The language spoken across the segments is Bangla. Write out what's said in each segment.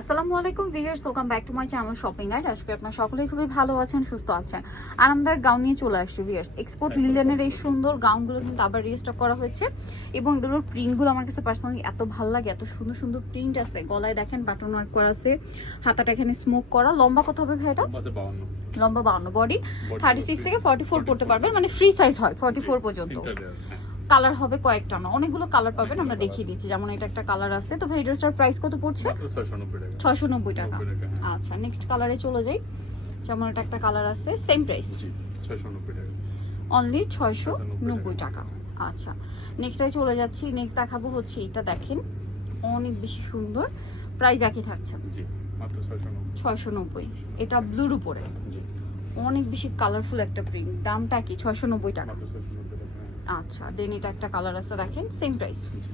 আসসালামু আলাইকুম viewers welcome back to my channel shopping guide আজকে আপনারা সকলেই খুবই ভালো আছেন সুস্থ আছেন। আরামদায়ক গাউন নিয়ে চলে আসছে ভিউয়ার্স। এক্সপোর্ট লিলেনের এই সুন্দর গাউনগুলো কিন্তু আবার রিস্টক করা হয়েছে এবং এগুলোর প্রিন্টগুলো আমার কাছে পার্সোনালি এত ভালো লাগে এত সুন্দর সুন্দর প্রিন্ট আছে। গলায় দেখেন বাটন ওয়ার্ক করা আছে হাতাটা এখানে স্মোক করা। লম্বা কত হবে ভাইটা লম্বা বাউন্ন। বডি থার্টি সিক্স থেকে ফর্টি ফোর পড়তে পারবেন মানে ফ্রি সাইজ হয় ফর্টি ফোর পর্যন্ত। কালার হবে কয়েকটা না। অনেকগুলো কালার পাবেন আমরা দেখিয়ে দিচ্ছি। যেমন এটা একটা কালার আছে। তো ভাই ড্রেসটার প্রাইস কত পড়ছে? মাত্র 690 টাকা। ছয়শো নব্বই টাকা। 90 টাকা, হ্যাঁ। আচ্ছা নেক্সট কালারে চলে যাই। যেমন এটা একটা কালার আছে সেম প্রাইস 690 টাকা। অনলি ছয়শো 690 নব্বই টাকা। আচ্ছা নেক্সটে চলে যাচ্ছি। নেক্সট দেখাবো হচ্ছে এটা দেখেন। অনেক বেশি সুন্দর। প্রাইস একই থাকছে। জি মাত্র 690 ছয়শো নব্বই। এটা ব্লুর উপরে। অনেক বেশি কালারফুল একটা প্রিন্ট দামটা কি ছয়শো নব্বই টাকা। আচ্ছা দেন এটা একটা কালার আছে দেখেন সেম প্রাইস জি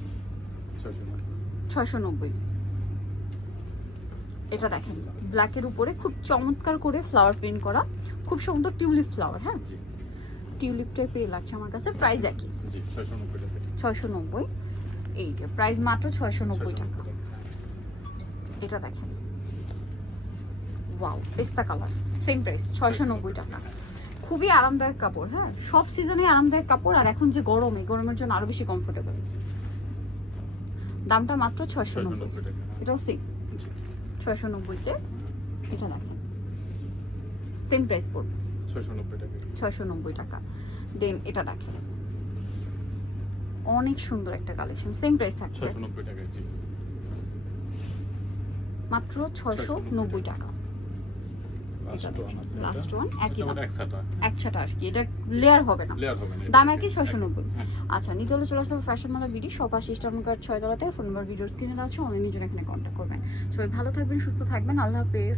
690 ছয়শো নব্বই। এটা দেখেন ব্ল্যাকের উপরে খুব চমৎকার করে ফ্লাওয়ার প্রিন্ট করা খুব সুন্দর টিউলিপ ফ্লাওয়ার হ্যাঁ? টিউলিপ টাইপের লাগছে আমার কাছে প্রাইস একই। জি 690 ছয়শো নব্বই। এই যে প্রাইস মাত্র ছয়শো নব্বই টাকা। এটা দেখেন। ওয়াও পেস্তা কালার সেম প্রাইস ছয়শো নব্বই টাকা। খুবই আরামদায়ক কাপড় হ্যাঁ? সব সিজনে আরামদায়ক কাপড় আর এখন যে গরম এই গরমের জন্য আরও বেশি কমফোর্টেবল দামটা মাত্র ছয়শো নব্বই। 690 টাকা। এটাও সেম ছয়শো নব্বইতে এটা দেখেন। সেম প্রাইস পড়বে। ছয়শো নব্বই টাকা। দেন এটা দেখেন। অনেক সুন্দর একটা কালেকশন সেম প্রাইস থাকছে। 690 টাকা জি। মাত্র ছয়শো নব্বই টাকা। লাস্ট ওয়ান একই দাম। এক ছাটা আর কি এটা লেয়ার হবে না। লেয়ার হবে না দাম একই ছয়শো নব্বই। হ্যাঁ। আচ্ছা নিতে হলে চলে আসতে হবে ফ্যাশন মালা বিডি সব আসি ইস্টার্নকার ছয় তলাতে ফোন নাম্বার ভিডিওর স্ক্রিনে আছে অনেক জন্য এখানে কন্ট্যাক্ট করবেন। সবাই ভালো থাকবেন সুস্থ থাকবেন আল্লাহ হাফেজ।